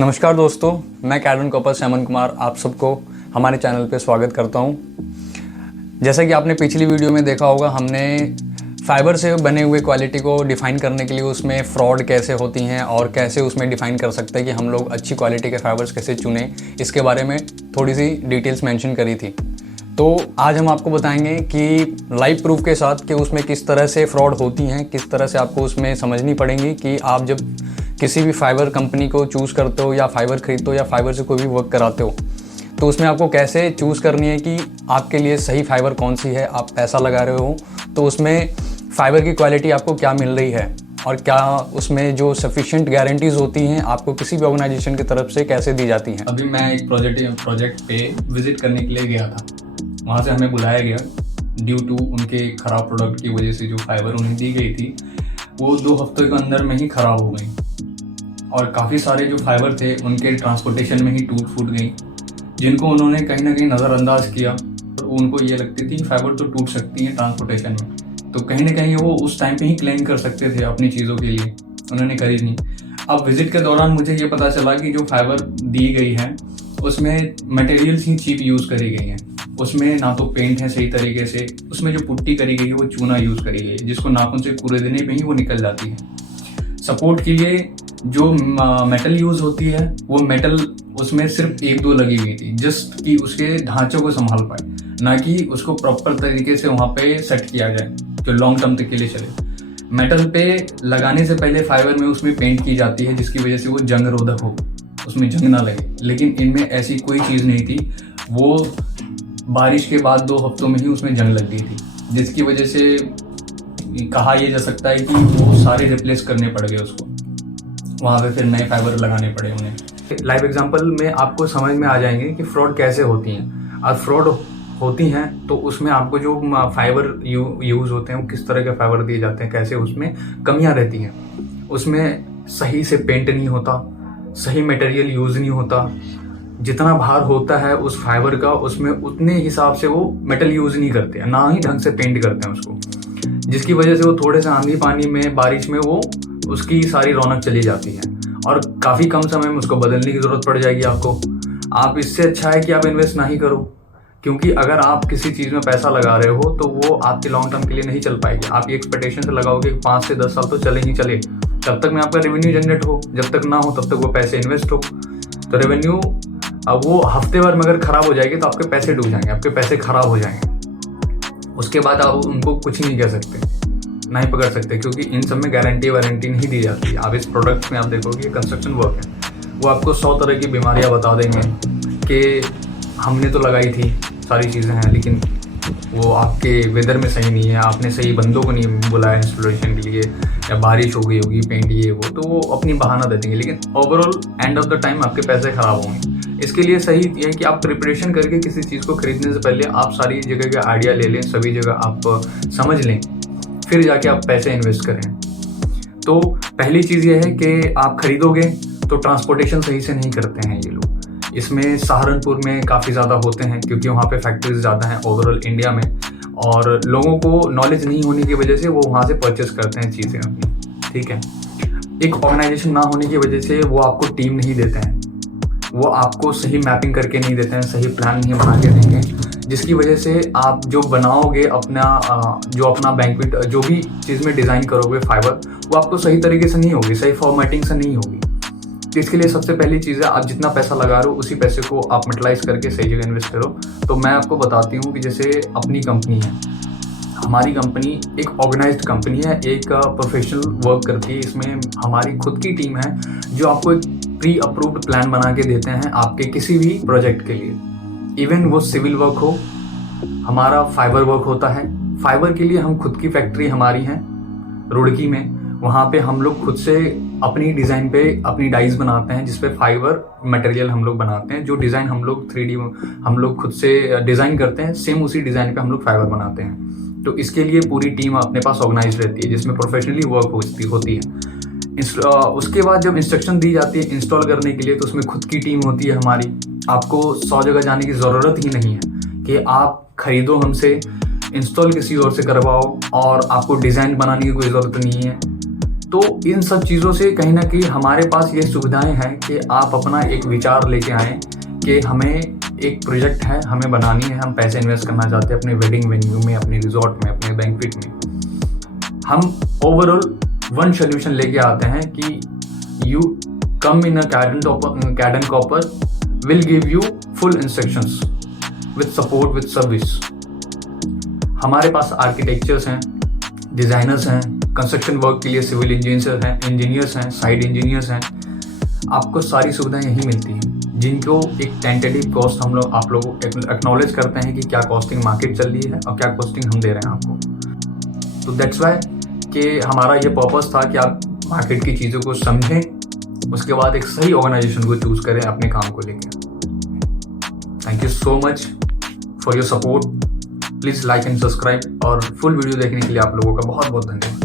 नमस्कार दोस्तों, मैं कैडन कॉपर से अमन कुमार आप सबको हमारे चैनल पे स्वागत करता हूं। जैसा कि आपने पिछली वीडियो में देखा होगा, हमने फाइबर से बने हुए क्वालिटी को डिफ़ाइन करने के लिए उसमें फ्रॉड कैसे होती हैं और कैसे उसमें डिफ़ाइन कर सकते हैं कि हम लोग अच्छी क्वालिटी के फाइबर्स कैसे चुनें, इसके बारे में थोड़ी सी डिटेल्स मेंशन करी थी। तो आज हम आपको बताएंगे कि लाइव प्रूफ के साथ कि उसमें किस तरह से फ्रॉड होती हैं, किस तरह से आपको उसमें समझनी पड़ेंगी कि आप जब किसी भी फाइबर कंपनी को चूज़ करते हो या फाइबर खरीदते हो या फाइबर से कोई भी वर्क कराते हो, तो उसमें आपको कैसे चूज़ करनी है कि आपके लिए सही फाइबर कौन सी है। आप पैसा लगा रहे हो तो उसमें फाइबर की क्वालिटी आपको क्या मिल रही है और क्या उसमें जो सफिशिएंट गारंटीज़ होती हैं आपको किसी भी ऑर्गेनाइजेशन की तरफ से कैसे दी जाती हैं। अभी मैं एक प्रोजेक्ट पे विजिट करने के लिए गया था। वहाँ से हमें बुलाया गया ड्यू टू उनके ख़राब प्रोडक्ट की वजह से जो फाइबर उन्हें दी गई थी वो 2 हफ्ते के अंदर में ही ख़राब हो गई और काफ़ी सारे जो फाइबर थे उनके ट्रांसपोर्टेशन में ही टूट फूट गई, जिनको उन्होंने कहीं ना कहीं नज़रअंदाज किया। और उनको ये लगती थी फाइबर तो टूट सकती है ट्रांसपोर्टेशन में, तो कहीं ना कहीं वो उस टाइम पे ही क्लेम कर सकते थे अपनी चीज़ों के लिए, उन्होंने करी नहीं। अब विजिट के दौरान मुझे ये पता चला कि जो फाइबर दी गई है उसमें मटेरियल्स ही चीप यूज़ करी गई हैं। उसमें ना तो पेंट है सही तरीके से, उसमें जो पुट्टी करी गई है वो चूना यूज़ करी गई है, जिसको नाखून से कूरेदने पे ही वो निकल जाती है। सपोर्ट के लिए जो मेटल यूज़ होती है वो मेटल उसमें सिर्फ 1-2 लगी हुई थी, जस्ट कि उसके ढांचे को संभाल पाए, ना कि उसको प्रॉपर तरीके से वहाँ पे सेट किया जाए जो लॉन्ग टर्म तक के लिए चले। मेटल पे लगाने से पहले फाइबर में उसमें पेंट की जाती है जिसकी वजह से वो जंग रोधक हो, उसमें जंग ना लगे, लेकिन इनमें ऐसी कोई चीज़ नहीं थी। वो बारिश के बाद 2 हफ्तों में ही उसमें जंग लग गई थी, जिसकी वजह से कहा यह जा सकता है कि वो सारे रिप्लेस करने पड़ गए उसको, वहाँ पे फिर नए फाइबर लगाने पड़े उन्हें। लाइव एग्जांपल में आपको समझ में आ जाएंगे कि फ्रॉड कैसे होती हैं। और फ्रॉड होती हैं तो उसमें आपको जो फाइबर यूज़ होते हैं वो किस तरह के फाइबर दिए जाते हैं, कैसे उसमें कमियां रहती हैं। उसमें सही से पेंट नहीं होता, सही मटेरियल यूज़ नहीं होता, जितना भार होता है उस फाइबर का उसमें उतने हिसाब से वो मेटल यूज़ नहीं करते हैं, ना ही ढंग से पेंट करते हैं उसको, जिसकी वजह से वो थोड़े से आंधी पानी में बारिश में वो उसकी सारी रौनक चली जाती है और काफ़ी कम समय में उसको बदलने की ज़रूरत पड़ जाएगी आपको। आप इससे अच्छा है कि आप इन्वेस्ट ना ही करो, क्योंकि अगर आप किसी चीज़ में पैसा लगा रहे हो तो वो आपके लॉन्ग टर्म के लिए नहीं चल पाएगी। आप ये एक्सपेक्टेशन से लगाओगे कि 5 से 10 साल तो चले ही चले, तब तक में आपका रेवेन्यू जनरेट हो, जब तक ना हो तब तक वो पैसे इन्वेस्ट हो। तो रेवेन्यू अब वो हफ्ते भर में अगर ख़राब हो जाएगी तो आपके पैसे डूब जाएंगे, आपके पैसे ख़राब हो जाएंगे। उसके बाद आप उनको कुछ नहीं कह सकते, नहीं पकड़ सकते, क्योंकि इन सब में गारंटी वारंटी नहीं दी जाती है। आप इस प्रोडक्ट में आप देखोगे कंस्ट्रक्शन वर्क है, वो आपको 100 तरह की बीमारियां बता देंगे कि हमने तो लगाई थी, सारी चीज़ें हैं, लेकिन वो आपके वेदर में सही नहीं है, आपने सही बंदों को नहीं बुलाया इंस्टॉलेशन के लिए, या बारिश हो गई होगी, पेंट ये वो, तो वो अपनी बहाना दे देंगे, लेकिन overall end of the time आपके पैसे ख़राब होंगे। इसके लिए सही ये है कि आप प्रिपरेशन करके किसी चीज़ को खरीदने से पहले आप सारी जगह का आइडिया ले लें, सभी जगह आप समझ लें, फिर जाके आप पैसे इन्वेस्ट करें। तो पहली चीज़ ये है कि आप खरीदोगे तो ट्रांसपोर्टेशन सही से नहीं करते हैं ये लोग। इसमें सहारनपुर में काफ़ी ज़्यादा होते हैं क्योंकि वहाँ पे फैक्ट्रीज ज़्यादा हैं ओवरऑल इंडिया में, और लोगों को नॉलेज नहीं होने की वजह से वो वहाँ से परचेस करते हैं चीज़ें अपनी, ठीक है। एक ऑर्गेनाइजेशन ना होने की वजह से वो आपको टीम नहीं देते हैं, वो आपको सही मैपिंग करके नहीं देते हैं, सही प्लान नहीं बना के देंगे, जिसकी वजह से आप जो बनाओगे अपना बैंक्वेट जो भी चीज़ में डिज़ाइन करोगे फाइबर, वो आपको सही तरीके से नहीं होगी, सही फॉर्मेटिंग से नहीं होगी। तो इसके लिए सबसे पहली चीज़ है, आप जितना पैसा लगा रहे हो उसी पैसे को आप यूटिलाइज करके सही जगह इन्वेस्ट करो। तो मैं आपको बताती हूँ कि जैसे अपनी कंपनी है, हमारी कंपनी एक ऑर्गेनाइज्ड कंपनी है, एक प्रोफेशनल वर्क करती है। इसमें हमारी खुद की टीम है जो आपको एक प्री अप्रूव्ड प्लान बना के देते हैं आपके किसी भी प्रोजेक्ट के लिए, इवन वो सिविल वर्क हो, हमारा फाइबर वर्क होता है। फाइबर के लिए हम खुद की फैक्ट्री हमारी है रुड़की में, वहाँ पे हम लोग खुद से अपनी डिज़ाइन पे अपनी डाइज बनाते हैं, जिसपे फाइबर मटेरियल हम लोग बनाते हैं। जो डिज़ाइन हम लोग 3D हम लोग खुद से डिज़ाइन करते हैं, सेम उसी डिज़ाइन पे हम लोग फाइबर बनाते हैं। तो इसके लिए पूरी टीम अपने पास ऑर्गेनाइज रहती है जिसमें प्रोफेशनली वर्क होती है। उसके बाद जब इंस्ट्रक्शन दी जाती है इंस्टॉल करने के लिए, तो उसमें खुद की टीम होती है हमारी। आपको 100 जगह जाने की ज़रूरत ही नहीं है कि आप खरीदो हमसे, इंस्टॉल किसी और से करवाओ, और आपको डिज़ाइन बनाने की कोई ज़रूरत नहीं है। तो इन सब चीज़ों से कहीं ना कहीं हमारे पास ये सुविधाएं हैं कि आप अपना एक विचार लेके आएँ कि हमें एक प्रोजेक्ट है, हमें बनानी है, हम पैसे इन्वेस्ट करना चाहते हैं अपने वेडिंग वेन्यू में, अपने रिजॉर्ट में, अपने बैंक्वेट में। हम ओवरऑल वन सोल्यूशन लेके आते हैं कि you come in a कैडन copper will give you full instructions with support with service. हमारे पास आर्किटेक्चर्स हैं, डिज़ाइनर्स हैं, कंस्ट्रक्शन वर्क के लिए सिविल इंजीनियर्स हैं, साइट इंजीनियर्स हैं। आपको सारी सुविधाएं यहीं मिलती हैं, जिनको एक टेंटेटिव कॉस्ट आप लोग एक्नॉलेज करते हैं कि क्या कॉस्टिंग मार्केट चल रही है और क्या कॉस्टिंग हम दे रहे हैं आपको। तो दैट्स वाई कि हमारा ये पर्पस था कि आप मार्केट की चीज़ों को समझें, उसके बाद एक सही ऑर्गेनाइजेशन को चूज़ करें अपने काम को लेकर। Thank you so much for your support. Please like and subscribe, और फुल वीडियो देखने के लिए आप लोगों का बहुत बहुत धन्यवाद।